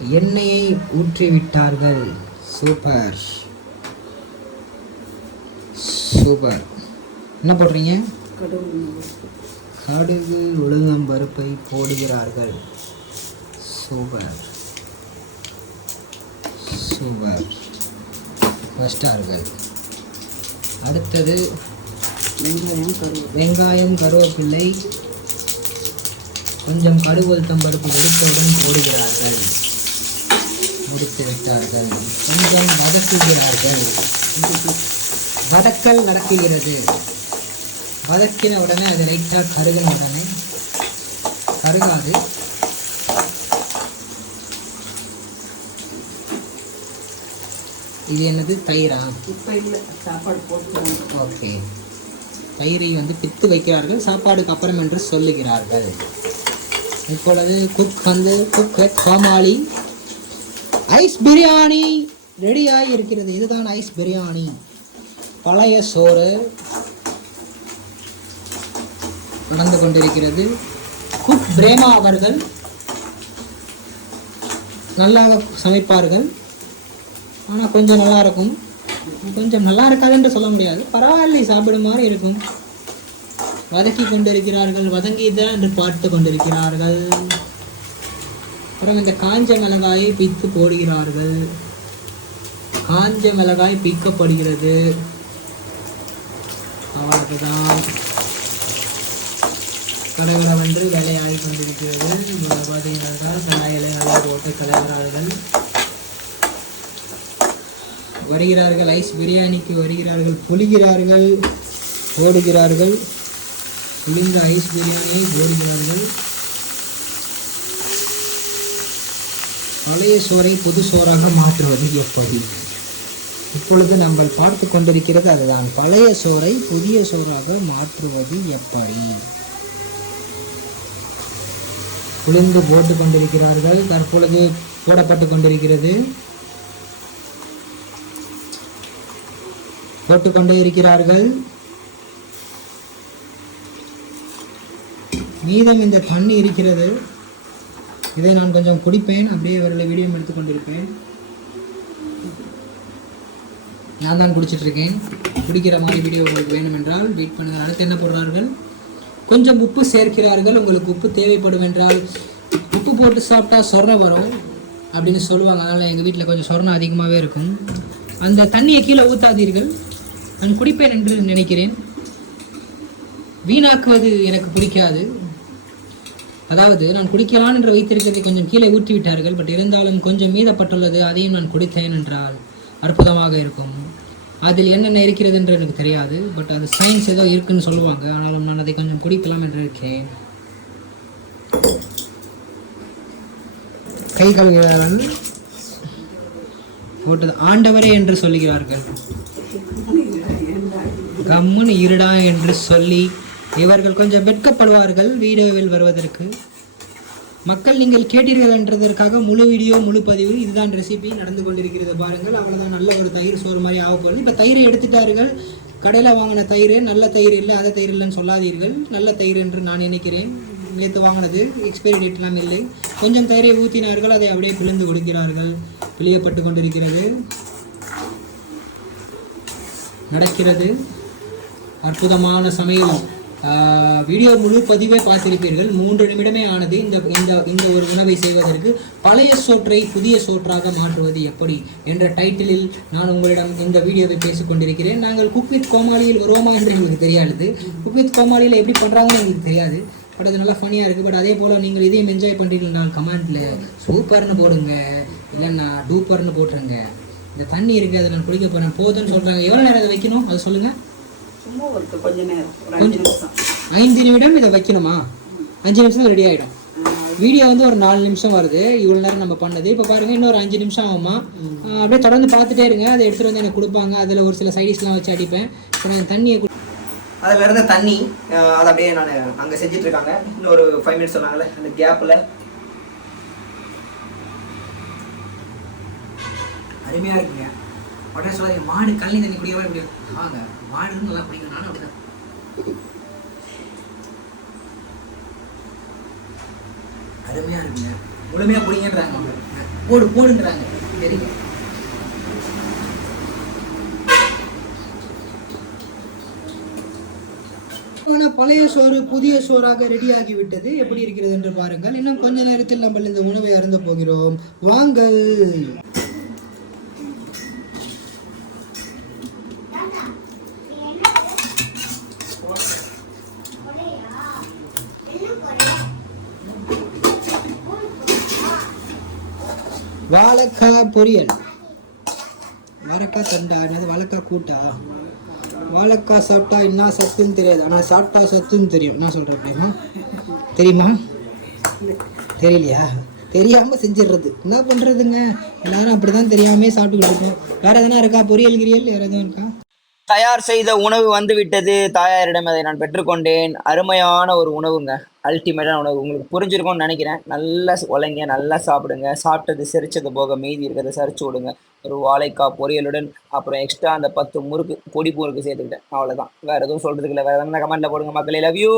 எண்ணெயை ஊற்றிவிட்டார்கள். Super. Super. என்ன போடுறீங்க? கடுகு உளுந்தம் பருப்பை போடுகிறார்கள். சூப்பர். சூப்பர். ஃபஸ்ட்டார்கள் அடுத்தது வெங்காயம் வெங்காயம் கருவேப்பிள்ளை கொஞ்சம் கடுகு உளுத்தம் பருப்பு வெடித்தவுடன் போடுகிறார்கள். முடித்து விட்டார்கள் கொஞ்சம் வதக்குகிறார்கள் வதக்கல் நடக்குகிறது. வதக்கின உடனே அது லைட்டாக கருகின உடனே கருகாது. இது என்னது? தயிரா? இப்போ இல்லை. சாப்பாடு போட்டு ஓகே. தயிரை வந்து பித்து வைக்கிறார்கள். சாப்பாடுக்கு அப்புறம் என்று சொல்லுகிறார்கள். இப்பொழுது குக் வந்து குக் கோமாளி. ஐஸ் பிரியாணி ரெடியாகி இருக்கிறது. இதுதான் ஐஸ் பிரியாணி. பழைய சோறு நடந்து கொண்டிருக்கிறது. குக் பிரேமா அவர்கள் நல்லா சமைப்பார்கள். ஆனால் கொஞ்சம் நல்லா இருக்கும் கொஞ்சம் நல்லா இருக்காதுன்னு சொல்ல முடியாது. பரவாயில்லை சாப்பிடும் மாதிரி இருக்கும். வதக்கி கொண்டிருக்கிறார்கள். வதங்கிதான் என்று பார்த்து கொண்டிருக்கிறார்கள். அப்புறம் இந்த காஞ்ச மிளகாயை பித்து போடுகிறார்கள். காஞ்ச மிளகாய் பிக்கப்படுகிறது. அவ்வளவுதான். கடகடவென்று வேலையாகி கொண்டிருக்கிறது. இதில் பார்த்தீங்கன்னா சாயலை நல்லா போட்டு கலகிறார்கள் வருகிறார்கள் ஐஸ் பிரியாணிக்கு வருகிறார்கள் பொழிகிறார்கள் போடுகிறார்கள். புளிந்த ஐஸ் பிரியாணியை போடுகிறார்கள். பழைய சோறை புது சோறாக மாற்றுவது எப்படி? இப்பொழுது நம்ம பார்த்து கொண்டிருக்கிறது அதுதான். பழைய சோறை புதிய சோறாக மாற்றுவது எப்படி? குளிர்ந்து போட்டு கொண்டிருக்கிறார்கள். தற்பொழுது போடப்பட்டு கொண்டிருக்கிறது. போட்டுக்கொண்டே இருக்கிறார்கள். மீதம் இந்த தண்ணி இருக்கிறது. இதை நான் கொஞ்சம் குடிப்பேன் அப்படியே அவர்களை வீடியோ எடுத்து கொண்டிருப்பேன். நான் தான் குடிச்சிட்ருக்கேன் குடிக்கிற மாதிரி வீடியோ உங்களுக்கு வேணும் என்றால் வெயிட் பண்ணுங்கள் அடுத்து என்ன போடுறார்கள்? கொஞ்சம் உப்பு சேர்க்கிறார்கள். உங்களுக்கு உப்பு தேவைப்படும் என்றால் உப்பு போட்டு சாப்பிட்டா சொர்ண வரும் அப்படின்னு சொல்லுவாங்க. அதனால் எங்கள் வீட்டில் கொஞ்சம் சொர்ணம் அதிகமாகவே இருக்கும். அந்த தண்ணியை கீழே ஊற்றாதீர்கள் நான் குடிப்பேன் என்று நினைக்கிறேன். வீணாக்குவது எனக்கு பிடிக்காது. அதாவது நான் குடிக்கலாம் என்று வைத்திருக்கிறதை கொஞ்சம் கீழே ஊற்றி விட்டார்கள் பட் இருந்தாலும் கொஞ்சம் மீதப்பட்டுள்ளது அதையும் நான் குடித்தேன் என்றால் அற்புதமாக இருக்கும். அதில் என்னென்ன இருக்கிறது என்று எனக்கு தெரியாது பட் அது சயின்ஸ் ஏதோ இருக்குன்னு சொல்லுவாங்க ஆனாலும் நான் அதை கொஞ்சம் குடிக்கலாம் என்று இருக்கேன். கை போட்டது ஆண்டவரே என்று சொல்லுகிறார்கள். கம்முன்னு இருடா என்று சொல்லி இவர்கள் கொஞ்சம் வெட்கப்படுவார்கள் வீடியோவில் வருவதற்கு. மக்கள் நீங்கள் கேட்டீர்கள் என்றதற்காக முழு வீடியோ முழு பதிவு இதுதான் ரெசிபி நடந்து கொண்டிருக்கிறது. பாருங்கள் அவ்வளோதான் நல்ல ஒரு தயிர் சோறு மாதிரி ஆக போகுது. இப்போ தயிரை எடுத்துட்டார்கள். கடையில் வாங்கின தயிர் நல்ல தயிர் இல்லை அந்த தயிர் இல்லைன்னு சொல்லாதீர்கள். நல்ல தயிர் என்று நான் நினைக்கிறேன். நேற்று வாங்கினது எக்ஸ்பைரி டேட்லாம் இல்லை. கொஞ்சம் தயிரை ஊற்றினார்கள் அதை அப்படியே பிழிந்து கொடுக்கிறார்கள். பிழியப்பட்டு கொண்டிருக்கிறது. நடக்கிறது. அற்புதமான சமையல். வீடியோ முழு பதிவே பார்த்திருப்பீர்கள். மூன்று நிமிடமே ஆனது இந்த இந்த இந்த ஒரு உணவை செய்வதற்கு பழைய சோற்றை புதிய சோற்றாக மாற்றுவது எப்படி என்ற டைட்டிலில் நான் உங்களிடம் இந்த வீடியோவை பேசிக்கொண்டிருக்கிறேன் நாங்கள் குக் வித் கோமாளியில் வருவோமா என்று எங்களுக்கு தெரியாது. குக் வித் கோமாளியில் எப்படி பண்ணுறாங்கன்னு எங்களுக்கு தெரியாது. பட் அது நல்லா ஃபனியாக இருக்குது பட் அதே போல் நீங்கள் இதையும் என்ஜாய் பண்ணுறீங்கன்னா கமெண்டில் சூப்பர்னு போடுங்க. இல்லைன்னா டூப்பர்னு போட்டுருங்க. இந்த தண்ணி இருக்குது அதை நான் குளிக்க போகிறேன் போதும்னு சொல்கிறாங்க எவ்வளோ நேரம் அதை வைக்கணும்? அது சொல்லுங்கள் சும்மா ஒரு கொஞ்ச நேரம் ஒரு அஞ்சு நிமிஷம். ஐந்து நிமிடம் இதை வைக்கணுமா? அஞ்சு நிமிஷம் ரெடி ஆகிடும் வீடியோ வந்து ஒரு நாலு நிமிஷம் வருது. இவ்வளோ நேரம் நம்ம பண்ணது. இப்போ பாருங்க இன்னொரு அஞ்சு நிமிஷம் ஆகுமா? அப்படியே தொடர்ந்து பார்த்துட்டே இருங்க. அதை எடுத்துகிட்டு வந்து எனக்கு கொடுப்பாங்க. அதில் ஒரு சில சைடிஷ்லாம் வச்சு அடிப்பேன். இப்போ நான் தண்ணியை அதில் இருந்த தண்ணி அதை அப்படியே நான் அங்கே செஞ்சுட்டு இருக்காங்க இன்னும் ஒரு ஃபைவ் மினிட்ஸ் சொன்னாங்கல்ல அந்த கேப்பில் அருமையாக இருக்குங்க. உடனே சொல்லாதீங்க மாடு கழனி தண்ணி குடிக்கவே இப்படி ஆங்க மாடு நல்லா குடிக்கும் நானும் அப்படிதான். அருமையாக இருக்குங்க. முழுமையாக குடிங்கன்றாங்க. போடு போடுங்கிறாங்க சரிங்க ஆனா பழைய சோறு புதிய சோறாக ரெடியாகி விட்டது எப்படி இருக்கிறது என்று பாருங்கள். இன்னும் கொஞ்ச நேரத்தில் நம்ம இந்த உணவை அருந்த போகிறோம். வாங்கள். வாழைக்காய் பொரியல். வாழைக்காய் தண்டா என்னது வாழைக்காய் கூட்டா? வாழைக்காய் சாப்பிட்டா என்ன சத்துன்னு தெரியாது. ஆனால் சாப்பிட்டா சத்துன்னு தெரியும். என்ன சொல்கிறேன் அப்படின்னா தெரியுமா? தெரியலையா? தெரியாமல் செஞ்சிடுறது. என்ன பண்ணுறதுங்க எல்லாரும் அப்படி தான் தெரியாமே சாப்பிட்டுக்கிட்டு இருக்கோம். வேறு எதனா இருக்கா? பொரியல் கிரியல் வேறு எதுவும் இருக்கா? தயார் செய்த உணவு வந்து விட்டது தாயாரிடம் அதை நான் பெற்றுக்கொண்டேன். அருமையான ஒரு உணவுங்க. அல்டிமேட்டான உணவு. உங்களுக்கு புரிஞ்சிருக்கும்னு நினைக்கிறேன். நல்லா உலைங்க நல்லா சாப்பிடுங்க. சாப்பிட்டது செரிச்சது போக மீதி இருக்கிறத சரிச்சு விடுங்க. ஒரு வாழைக்காய் பொரியலுடன் அப்புறம் எக்ஸ்ட்ரா அந்த பத்து முறுக்கு பொடி முறுக்கு சேர்த்துக்கிட்டேன். அவ்வளோதான் வேறு எதுவும் சொல்கிறதுக்கு இல்லை. வேறு எதனா கமெண்ட்டில் போடுங்க மக்களே. Love you